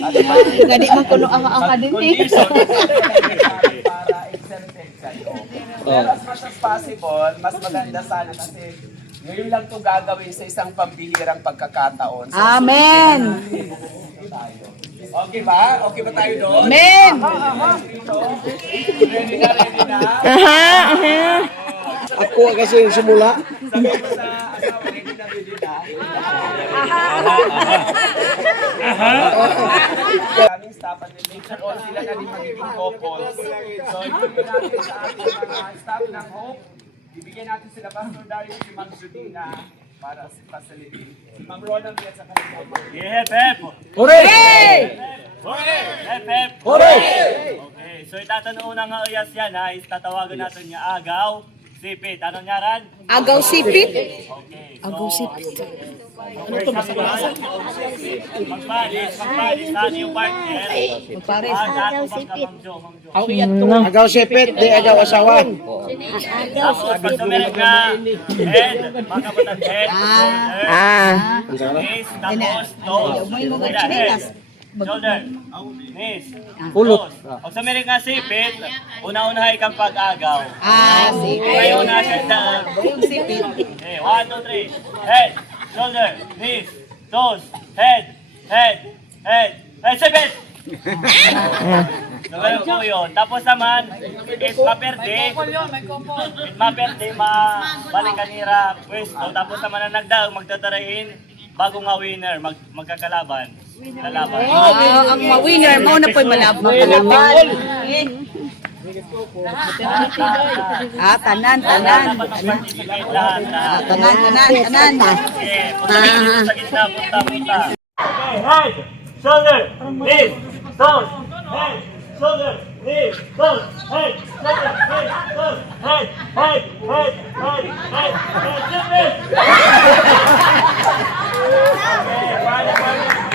Gani man kuno ang kadini. Para exempted kayo. Pero as much as possible, mas maganda sana kasi ngayon lang ito gagawin sa isang pambihirang pagkakataon. So, Amen. Okay ba? Okay ba tayo doon? Amen. Ready na, ready na? Ako kasi yung simula. Sabi mo sa asawa, ready na, ready na? Maraming staff and then make sure all sila na rin magiging couples. So, ibigyan natin sa ating mga staff ng Hope. Ibigyan natin sila Pastor Dario si Ma'am Judina para sa facility. Si Ma'am Ronan at sa kanila. Hooray! Hooray! Okay, so itatanong na nga uyas yan ha, is tatawagan natin niya agaw, sipit. Anong ngaran? Agaw sipit. Okay, so... Agaw sipit. Magpalis, saan yung partner? Magpares. Agaw sipit. Ma'am Jo. Agaw sipit, di agaw asawa. Gusto meron ka head, mga kapatid head, shoulder, knees, tapos toes. Head, shoulder, knees, toes. Pag sa meron ka sipit, una-unahay kang pag-agaw. Sipit. May una siya daan. Sipit. Okay, 1, 2, 3. Head, shoulder, knees, toes, head, sipit! So, ganun po yun. Tapos naman, it maperde, mabalik kanira, pwesto. Tapos naman ang nagdaang magtatarahin, bago nga winner, magkakalaban. Lalaban. Ang ma-winner mo na po'y malabang. Tanan. Participate lahat. Tanan. Okay, punta sa gitna, punta. Okay, head, shoulder, knees, toes, head, shoulder, knees, toes, head, shoulder, knees, toes, head, sipit! Okay,